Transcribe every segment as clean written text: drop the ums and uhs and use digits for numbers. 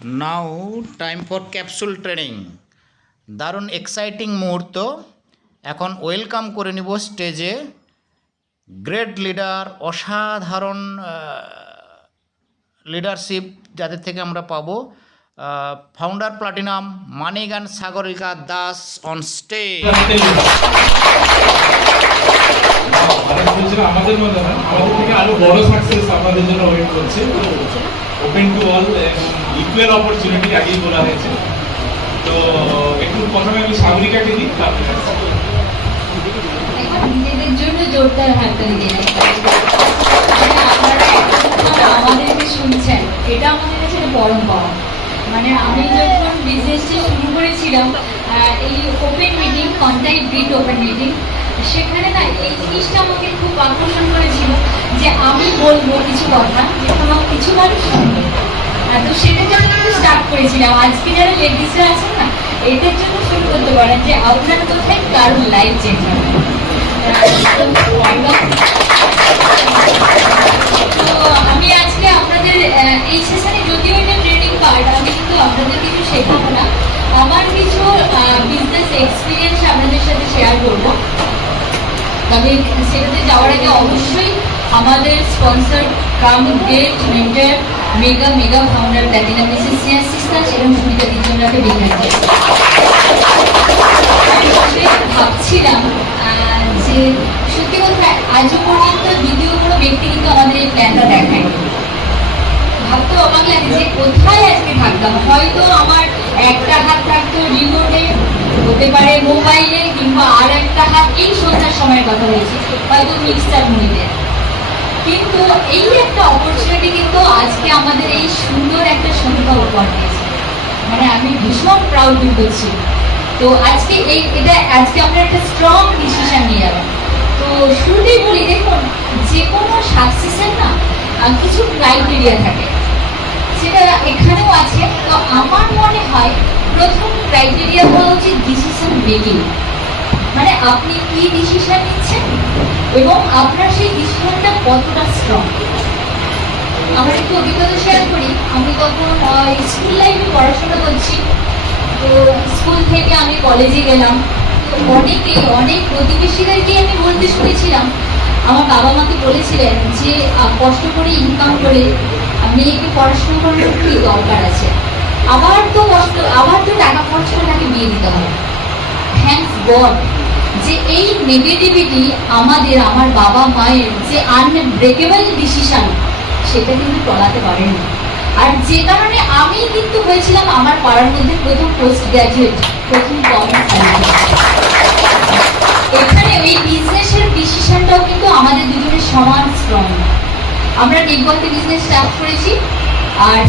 Now time for capsule training. দারুণ exciting মুহূর্ত। এখন ওয়েলকাম করে নিব স্টেজে গ্রেট লিডার, অসাধারণ লিডারশিপ যাদের থেকে আমরা পাবো। ফাউন্ডার প্লাটিনাম মানিগান সাগরিকা দাস অন স্টেজ। আমাদের মতো না, আমাদের থেকে আরো বড় সাকসেস আপনাদের জন্য ওয়েট করছে। ওপেন টু অল এবং ইকুয়াল অপরচুনিটি আগেই বলা হয়েছে। তো একটু প্রথমে আমি সাগরিকাকে দিই, তারপরে নিজেদের জন্য জোরদার হাততালি দিয়ে আপনারা আমাদেরকে শুনছেন, এটা আমাদের কাছে পরম পাওয়া। মানে আমি যখন বিজনেসটা শুরু করেছিলাম, এই open meeting, contact grid open meeting, সেখানে না এই জিনিসটা আমাকে খুব আকর্ষণ করেছিল যে আমি বলবো কিছু কথা যেখানে কিছু মানুষ শুনবে। তো সেটার জন্য কিন্তু স্টার্ট করেছিলাম। আজকে যারা লেডিসরা আছেন না, এটার জন্য শুরু করতে পারেন যে আপনার কোথায় কারোর লাইফ চেঞ্জ হবে। তো আমি আজকে আপনাদের এই সেশনে, যদিও এটা ট্রেনিং পার্ট, আমি কিন্তু আপনাদের কিছু শেখাবো না, আমার কিছু বিজনেস এক্সপিরিয়েন্স আপনাদের সাথে শেয়ার করবো। তবে সেটাতে যাওয়ার আগে অবশ্যই আমাদের স্পন্সর কাম গেট mentor mega founder platinum Mrs Sneha sister এবং সুমিতা দিজনরাকে বিজ্ঞান ভাবছিলাম যে সত্যি কথা আজও পর্যন্ত দ্বিতীয় কোনো ব্যক্তি কিন্তু আমাদের এই প্ল্যানটা দেখায়নি। ভাবতে অবাক লাগে যে কোথায় আজকে থাকতাম। হয়তো আমার একটা হাত থাকতো রিমোটে, হতে পারে মোবাইলে, কিংবা আর একটা হাত এই সন্ধ্যার সময়ের কথা বলছি হয়তো মিক্সচার মুড়িতে। কিন্তু এই একটা অপরচুনিটি কিন্তু আজকে আমাদের এই সুন্দর একটা সংখ্যা উপহার দিয়েছে। মানে আমি ভীষণ প্রাউড ফিল করছি। তো আজকে আজকে আমরা একটা স্ট্রং ডিসিশন নিয়ে যাবো। তো শুরুতেই বলি, দেখুন যে কোনো সাকসেসের না কিছু ক্রাইটেরিয়া থাকে, সেটা এখানেও আছে। তো আমার মনে হয় প্রথম ক্রাইটেরিয়া হওয়া উচিত ডিসিশন মেকিং। মানে আপনি কি ডিসিশন নিচ্ছেন এবং আপনার সেই ডিসিশনটা কতটা স্ট্রং। আমার একটু অভিজ্ঞতা শেয়ার করি। আমি তখন স্কুল লাইফে পড়াশোনা করছি। তো স্কুল থেকে আমি কলেজে গেলাম। তো অনেক প্রতিবেশীদেরকে আমি বলতে শুনেছিলাম, আমার বাবা মাকে বলেছিলেন যে কষ্ট করে ইনকাম করে মেয়েকে পড়াশোনা করার কি দরকার আছে, আবার তো টাকা খরচ করে তাকে বিয়ে দিতে হবে। থ্যাঙ্কস গড যে এই নেগেটিভিটি আমার বাবা মায়ের যে আনব্রেকেবল ডিসিশন, সেটা কিন্তু টলাতে পারেনি। আর যে কারণে আমি কিন্তু হয়েছিলাম আমার পাড়ার মধ্যে প্রথম পোস্ট গ্রাজুয়েট, প্রথম কমার্স। এখানে ওই বিজনেসের ডিসিশনটাও কিন্তু আমাদের দুজনের সমান স্ট্রং। আমরা নেটওয়ার্কে বিজনেস স্টার্ট করেছি, আর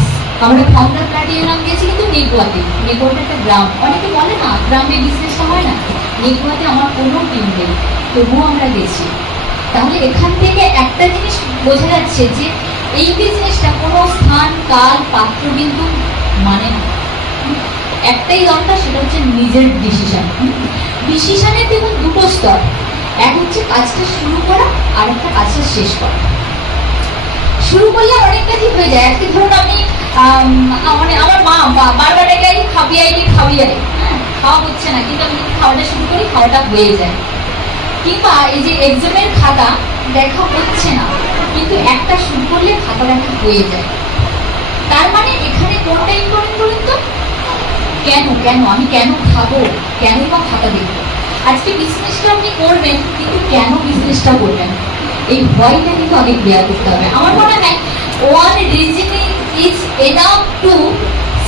আমরা ফাউন্ডার প্ল্যাটিনাম গেছি কিন্তু নেটওয়ার্ক একটা গ্রাম। অনেকে বলে না গ্রামে বিজনেসটা হয় না, নেটওয়ার্কে আমার কোনো টিম নেই, তবুও আমরা গেছি। তাহলে এখান থেকে একটা জিনিস বোঝা যাচ্ছে যে এই বিজনেসটা কোনো স্থান, কাল, পাত্র কিন্তু মানে না। একটাই দরকার, সেটা হচ্ছে নিজের ডিসিশন। ডিসিশনের দেখুন দুটো স্তর, এক হচ্ছে কাজটা শুরু করা, আর একটা কাজটা শেষ করা। শুরু করলে অনেক কাজই হয়ে যায়। আজকে ধরুন আমি মানে আমার মা বারবার এটাই খাবিয়াই, হ্যাঁ খাওয়া হচ্ছে না, কিন্তু আমি খাওয়াটা শুরু করি, খাওয়াটা হয়ে যায়। কিংবা এই যে এক্সামের খাতা দেখা হচ্ছে না, কিন্তু একটা শুরু করলে খাতা দেখা হয়ে যায়। তার মানে এখানে কোনটা ইম্পর্টেন্ট বলুন তো? কেন আমি কেন খাবো, কেন বা খাতা দেখবো। আজকে বিজনেসটা আপনি করবেন, কিন্তু কেন বিজনেসটা করবেন, এই ভয়টা কিন্তু আগে ক্লিয়ার করতে হবে। আমার মনে হয় one reasoning is enough to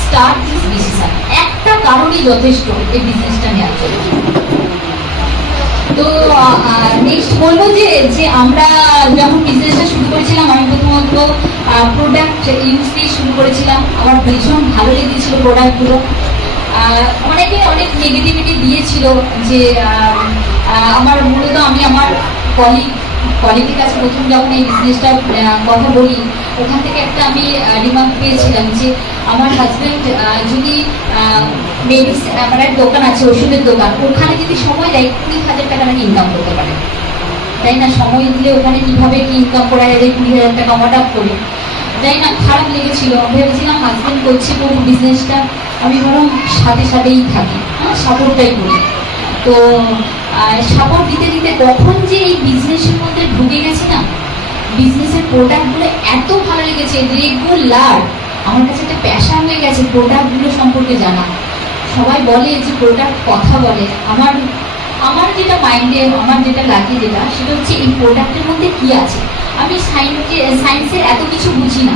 start this decision. একটা কারণই যথেষ্ট এই বিজনেসটা নেওয়ার জন্য। তো নেক্সট বলবো যে আমরা যখন বিজনেসটা শুরু করেছিলাম, আমি প্রথমত প্রোডাক্ট ইউজ দিয়ে শুরু করেছিলাম। আমার ভীষণ ভালো লেগেছিল প্রোডাক্টগুলো। অনেকে অনেক নেগেটিভিটি দিয়েছিল যে আমার মূলত আমি আমার কলিগের কাছে প্রথম যখন এই বিজনেসটার কথা বলি, ওখান থেকে একটা আমি রিমার্ক পেয়েছিলাম যে আমার হাজব্যান্ড যদি আমার এক দোকান আছে, ওষুধের দোকান, ওখানে যদি সময় দেয় 20,000 টাকা নাকি ইনকাম করতে পারে। তাই না? সময় দিলে ওখানে কিভাবে কি ইনকাম করা যায়, 20,000 টাকা অর্ডার করে। জানি না, খারাপ লেগেছিল। ভেবেছিলাম হাজবেন্ড করছে পুরো বিজনেসটা, আমি বরং সাথে সাথেই থাকি, হ্যাঁ, সাপোর্টটাই করি। তো সাপোর্ট দিতে দিতে কখন যে এই বিজনেসের মধ্যে ঢুকে গেছি না, বিজনেসের প্রোডাক্টগুলো এত ভালো লেগেছে, রেগুলার আমার কাছে একটা প্যাশন হয়ে গেছে প্রোডাক্টগুলো সম্পর্কে জানা। সবাই বলে যে প্রোডাক্ট কথা বলে, আমার যেটা মাইন্ডে আমার যেটা লাগে যেটা সেটা হচ্ছে এই প্রোডাক্টের মধ্যে কি আছে। আমি সায়েন্সের এত কিছু বুঝি না,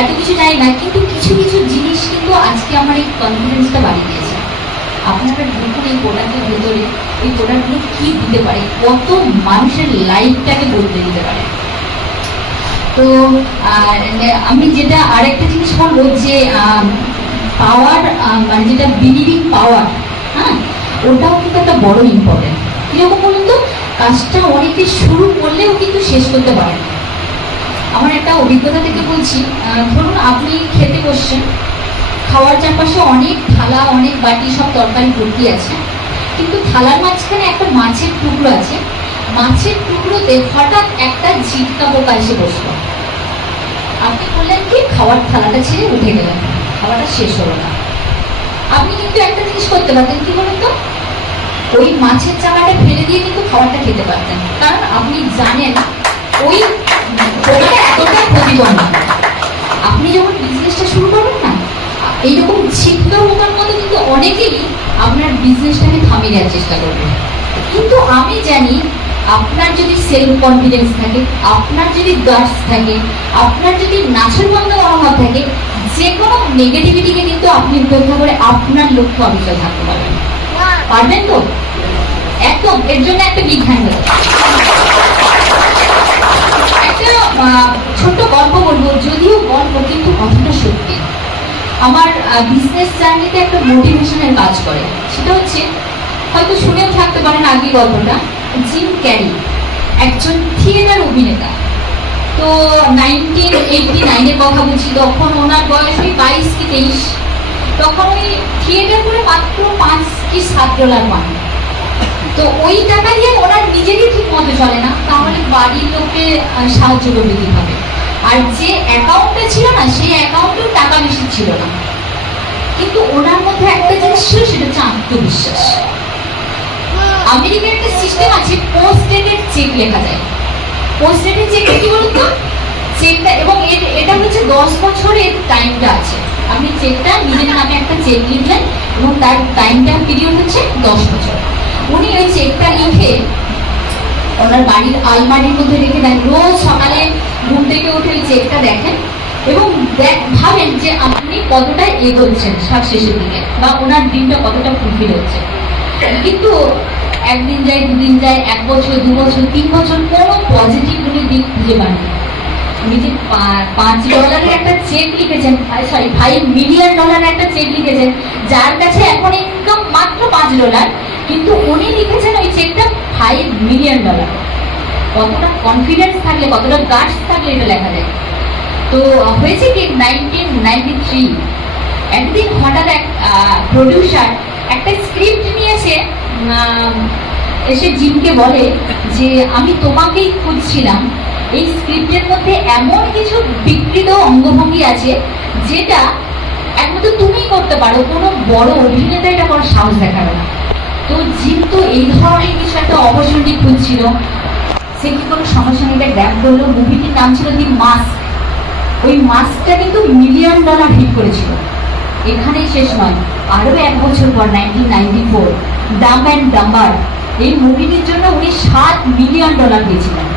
এত কিছু জানি না, কিন্তু কিছু কিছু জিনিস কিন্তু আজকে আমার এই কনফিডেন্সটা বাড়িয়ে দিয়েছে। আপনারা দেখুন এই প্রোডাক্টের ভেতরে এই প্রোডাক্টগুলো কি দিতে পারে, কত মানুষের লাইফটাকে বদলে দিতে পারে। তো আমি যেটা আরেকটা জিনিস বলবো যে পাওয়ার, মানে যেটা বিলিভিং পাওয়ার, হ্যাঁ, ওটাও কিন্তু একটা বড় ইম্পর্টেন্ট। কিরকম বলুন তো, কাজটা অনেকে শুরু করলেও কিন্তু শেষ করতে পারে না। আমার একটা অভিজ্ঞতা থেকে বলছি, ধরুন আপনি খেতে বসছেন, খাওয়ার চারপাশে অনেক থালা, অনেক বাটি, সব তরকারি ভর্তি আছে, কিন্তু থালার মাঝখানে একটা মাছের টুকরো আছে। মাছের টুকরোতে হঠাৎ একটা ঝিটকা পোকা এসে বসলো। আপনি বললেন কি, খাওয়ার থালাটা ছেড়ে উঠে গেলেন, খাওয়াটা শেষ হলো না। আপনি কিন্তু একটা জিনিস করতে পারতেন, কি বলুন তো, ওই মাছের চাকাটা ফেলে দিয়ে কিন্তু খাবারটা খেতে পারতেন, কারণ আপনি জানেন ওই পোকাটা এতটা ক্ষতিকর। আপনি যখন বিজনেসটা শুরু করবেন না, এইরকম ছিটকা পোকার মতো কিন্তু অনেকেই আপনার বিজনেসটাকে থামিয়ে দেওয়ার চেষ্টা করবে। কিন্তু আমি জানি আপনার যদি সেলফ কনফিডেন্স থাকে, আপনার যদি গাটস থাকে, আপনার যদি নাছোড়বান্ধ মনোভাব থাকে, যে কোনো নেগেটিভিটিকে কিন্তু আপনি উপেক্ষা করে আপনার লক্ষ্য অবিচল থাকতে পারবেন। পারবেন তো? একদম। এর জন্য একটা বিগ হ্যান্ড। একটা ছোট্ট গল্প বলবো, যদিও গল্প কিন্তু কথাটা সত্যি। আমার বিজনেস জার্নিতে একটা মোটিভেশনের কাজ করে। সেটা হচ্ছে, হয়তো শুনেও থাকতে পারেন আগে গল্পটা, জিম ক্যারি একজন থিয়েটার অভিনেতা। তো 1989-এর কথা বলছি, তখন ওনার বয়স ওই 22 কি 23। তখন ওই থিয়েটার করে মাত্র $5 কি $7 পান। তো ওই টাকা দিয়ে ওনার নিজেরই ঠিক মতো চলে না, তাহলে বাড়ির লোককে সাহায্য করবে কিভাবে? আর যে অ্যাকাউন্টটা ছিল না, সেই অ্যাকাউন্টেও টাকা বেশি ছিল না, কিন্তু ওনার মধ্যে একটা জিনিস ছিল, সেটা হচ্ছে আত্মবিশ্বাস। আমেরিকার একটা সিস্টেম আছে, পোস্ট ডেটেড চেক লেখা যায়। পোস্ট ডেটেড চেকটা কি বলুন তো, চেকটা, এবং এটা হচ্ছে 10 বছরের টাইমটা আছে। আপনি চেকটা নিজের নামে একটা চেক লিখলেন এবং তার টাইমটা পিরিয়ড হচ্ছে 10 বছর। উনি ওই চেকটা লিখে ওনার বাড়ির আলমারির মধ্যে রেখে দেন। রোজ সকালে ঘুম থেকে উঠে ওই চেকটা দেখেন এবং ভাবেন যে আপনি কতটা এগোচ্ছেন শেষের দিকে, বা ওনার দিনটা কতটা ফুলফিল হচ্ছে। কিন্তু একদিন যায়, দুদিন যায়, 1 বছর, 2 বছর, 3 বছর, কোনো পজিটিভ কোনো দিক খুঁজে পাননি। উনি যে $5 একটা চেক লিখেছেন, সরি $5 মিলিয়ন একটা চেক লিখেছেন, যার কাছে এখন ইনকাম মাত্র $5, কিন্তু উনি লিখেছেন ওই চেকটা $5 মিলিয়ন। কতটা কনফিডেন্স থাকলে, কতটা গাটস থাকলে এটা লেখা যায়। তো হয়েছে কি, 1993 একদিন হঠাৎ এক প্রডিউসার একটা স্ক্রিপ্ট নিয়ে এসে জিমকে বলে যে আমি তোমাকেই খুঁজছিলাম, এই স্ক্রিপ্টের মধ্যে এমন কিছু বিকৃত অঙ্গভঙ্গি আছে যেটা একমাত্র তুমিই করতে পারো, কোনো বড় অভিনেতা এটা করার সাহস দেখাবে না। তো জিম তো এই ধরনের কিছু একটা অপরচুনিটি খুঁজছিল। সে কি কোনো সঙ্গে সঙ্গে এটা গ্র্যাব করলো। মুভিটির নাম ছিল দি মাস্ক। ওই মাস্কটা কিন্তু $1 মিলিয়ন হিট করেছিল। এখানেই শেষ নয়, আরো 1 বছর পর 1994 ডাম্ব অ্যান্ড ডাম্বার, এই মুভিটির জন্য উনি $7 মিলিয়ন পেয়েছিলেন।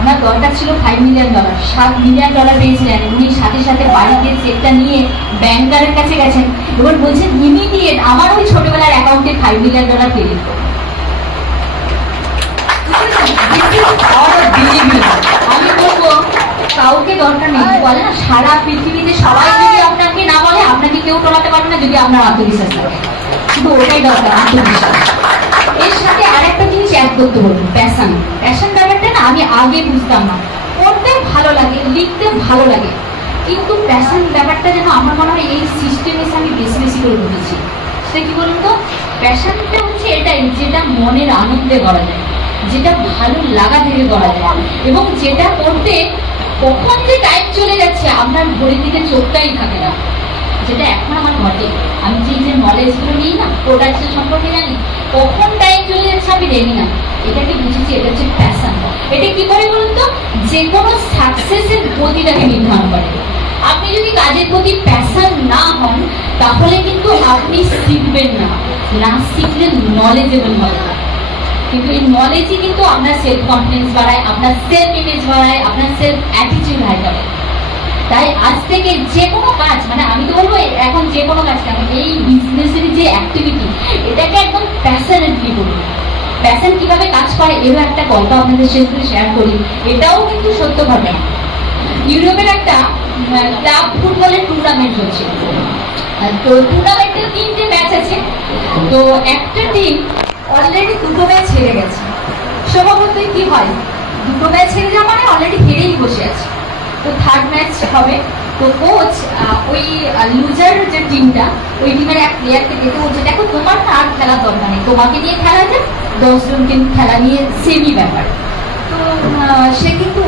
ওনার দরকার ছিল $5 মিলিয়ন, $7 মিলিয়ন পেয়েছিলেন। উনি সাথে সাথে বাড়িতে চেকটা নিয়ে ব্যাংকারের কাছে গেছেন, এবার বলছেন ইমিডিয়েট আমার ওই ছোটবেলার অ্যাকাউন্টে $5 মিলিয়ন ক্রেডিট করুন। আমি বলবো কাউকে দরকার নেই, বলে না সারা পৃথিবীতে সবাই যদি আপনাকে না বলে, আপনাকে কেউ টলাতে পারবে না যদি আপনার আত্মবিশ্বাস থাকে। শুধু ওটাই দরকার, আত্মবিশ্বাস। এর সাথে আরেকটা জিনিস অ্যাড করতে বলবো, প্যাশন। প্যাশন ব্যাপারটা না আমি আগে বুঝতাম না। পড়তে ভালো লাগে, লিখতে ভালো লাগে, কিন্তু প্যাশন ব্যাপারটা যেন আমার মনে হয় এই সিস্টেমে আমি বেশি বেশি করে বুঝেছি। সেটা কি বলুন তো, প্যাশনটা হচ্ছে এটাই যেটা মনের আনন্দে করা যায়, যেটা ভালো লাগা থেকে করা যায়, এবং যেটা করতে কখন যে টাইম চলে যাচ্ছে আপনার ঘড়ির দিকে চোখটাই থাকে না, যেটা এখন আমার ঘটে। আমি যে নলেজগুলো নিই না, প্রোডাক্টসের সম্পর্কে জানি, কখন টাইম চলে যাচ্ছে আমি জানি না। এটাকে বুঝেছি, এটা হচ্ছে প্যাশন। এটা কি করে বলুন তো, যে কোনো সাকসেসের গতিটাকে নির্ধারণ করে। আপনি যদি কাজের প্রতি প্যাশন না হন, তাহলে কিন্তু আপনি শিখবেন না, না শিখলে নলেজেবল হবে না। কিন্তু এই নলেজই কিন্তু আপনার সেলফ কনফিডেন্স বাড়ায়, আপনার সেলফ ইমেজ বাড়ায়, আপনার সেলফ অ্যাটিটিউড হাই করে। তাই আজ থেকে যে কোনো কাজ, মানে আমি তো বলবো এখন যে কোনো কাজ কেন, এই বিজনেসের যে অ্যাক্টিভিটি, এটাকে একদম প্যাশনেটলি করুন। প্যাশন কিভাবে কাজ করে এরও একটা গল্প আপনাদের সাথে শেয়ার করি, এটাও কিন্তু সত্য ঘটনা। ইউরোপের একটা ক্লাব ফুটবলের টুর্নামেন্ট হচ্ছে, তো টুর্নামেন্টের 3টে ম্যাচ আছে। তো একটা টিম অলরেডি 2টো ম্যাচ হেরে গেছে। স্বভাবতই কি হয়, 2টো ম্যাচ হেরে যাওয়া মানে অলরেডি হেরেই বসে আছে। তো থার্ড ম্যাচ হবে। তো কোচ ওই লুজার যে টিমটা, ওই টিমের এক প্লেয়ারকে দেখে বলছে, দেখো তোমার না আর খেলার দরকার নেই, তোমাকে নিয়ে খেলা যায়, 10 জনকে খেলা নিয়ে সেমই ব্যাপার। তো সে কিন্তু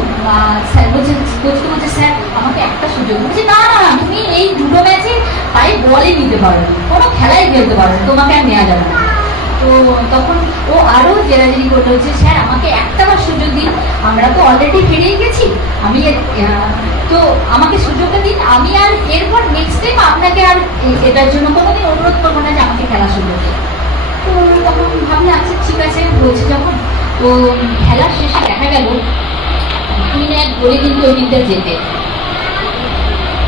স্যার বলছে, কোচকে বলছে, স্যার আমাকে একটা সুযোগ। বলছে, না না না, তুমি এই 2টো ম্যাচে তাই বলে নিতে পারো, কোনো খেলাই খেলতে পারো, তোমাকে আর নেওয়া যাবে না। তো তখন ও আরো জেরাজেরি করতে হচ্ছে, স্যার আমাকে একটা বার সুযোগ দিন, আমরা তো অলরেডি ফিরেই গেছি, আমি তো আমাকে সুযোগটা দিন, আমি আর এরপর নেক্সট টাইম আপনাকে আর এটার জন্য কোনোদিন অনুরোধ করবো না যে আমাকে খেলার সুযোগ দিন। তো তখন ভাবলে আচ্ছা ঠিক আছে বলছে যখন। তো খেলার শেষে দেখা গেল 3-1 গোলে কিন্তু ওই টিমটা জেতে।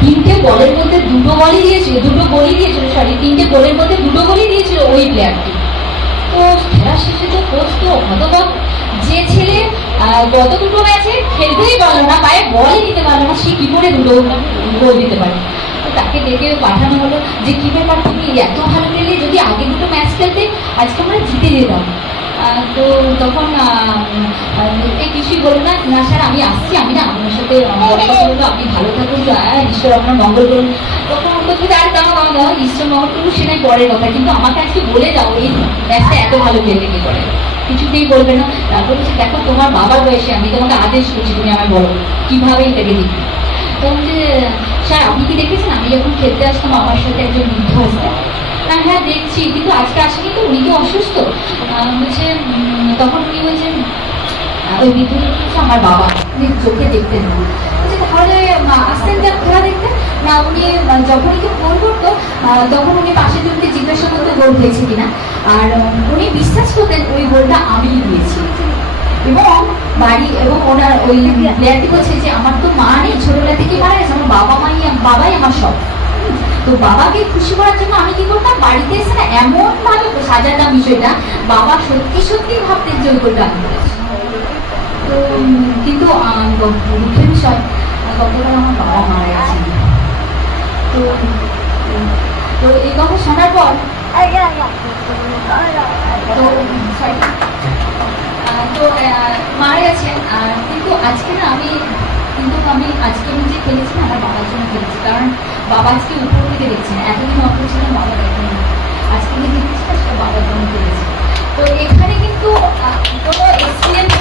3টে বলের মধ্যে 2টো বলই দিয়েছিল, 2টো গোলই দিয়েছিল, সরি 3টে গোলের মধ্যে 2টো গোলই দিয়েছিল ওই প্লেয়ারটি। তো খেলার শেষে তো কোচ তো হতবাক, যে ছেলে গত 2টো ম্যাচে খেলতেই পারলো না, পায়ে বলই দিতে পারলো না, সে কি করে 2টো গোল দিতে পারে। তো তাকে ডেকে পাঠানো হলো যে কি ব্যাপার, তুমি এত ভালো খেলে, যদি আগে 2টো ম্যাচ খেলতে আজকে আমরা জিতে যেতাম। তো তখন এই কিছুই বললো না, না স্যার আমি আসছি, আমি না আপনার সাথে বললো, আপনি ভালো থাকুন, ঈশ্বর আপনার মঙ্গল করুন। তখন কোথায় আর দাও ঈশ্বর মঙ্গল করুন, সেটাই পরের কথা, কিন্তু আমাকে আজকে বলে দাও এই ম্যাচটা এত ভালো খেলতে কি করে। কিছুতেই বলবে না। তারপর হচ্ছে, দেখো তোমার বাবার বয়সে আমি তোমাকে আদেশ করছি, তুমি আমায় বলো কিভাবে এটাকে দেখি। তো যে স্যার আপনি কি দেখেছেন আমি যখন খেলতে আসতাম আমার সাথে একজন বৃদ্ধ আসতেন। না হ্যাঁ দেখছি, কিন্তু আজকে আসেনি তো, উনি কি অসুস্থ? বলছে, তখন উনি বলছেন, ওই বৃদ্ধটা হচ্ছে আমার বাবা, উনি চোখে দেখতেন না। বলছে তাহলে আসতেন যা খেলা দেখতে না, উনি যখনই কেউ গোল করতো তখন উনি পাশের জনকে জিজ্ঞাসা করতে গোল হয়েছে কিনা, আর উনি বিশ্বাস করতেন ওই গোলটা আমিই দিয়েছি। এবং বাড়ি এবং ওনার ওই প্লেয়ারটি বলছে যে আমার তো মা নেই, ছোটবেলা থেকে মারা গেছে, আমার বাবাই আমার সব। তো বাবাকে খুশি করার জন্য আমি কি করতাম, বাড়িতে এসে না এমন ভাবে সাজাতাম বিষয়টা, বাবা সত্যি সত্যি ভাবতেন যে ওই গোলটা আমি করেছি। তো কিন্তু দুঃখের বিষয়, গতকাল আমার বাবা মারা গেছেন। তো তো এই কথা শোনার পর তো মারা গেছেন। কিন্তু আজকে না আমি আজকে যে খেলেছি না, আমার বাবার জন্য খেলেছি, কারণ বাবা আজকে উপর থেকে দেখছেন, এতদিন অল্প ছিলাম বাবা দেখেন, আজকে যে জিতেছি না সেটা বাবার জন্য খেলেছি। তো এখানে কিন্তু কোনো এক্সপিরিয়েন্স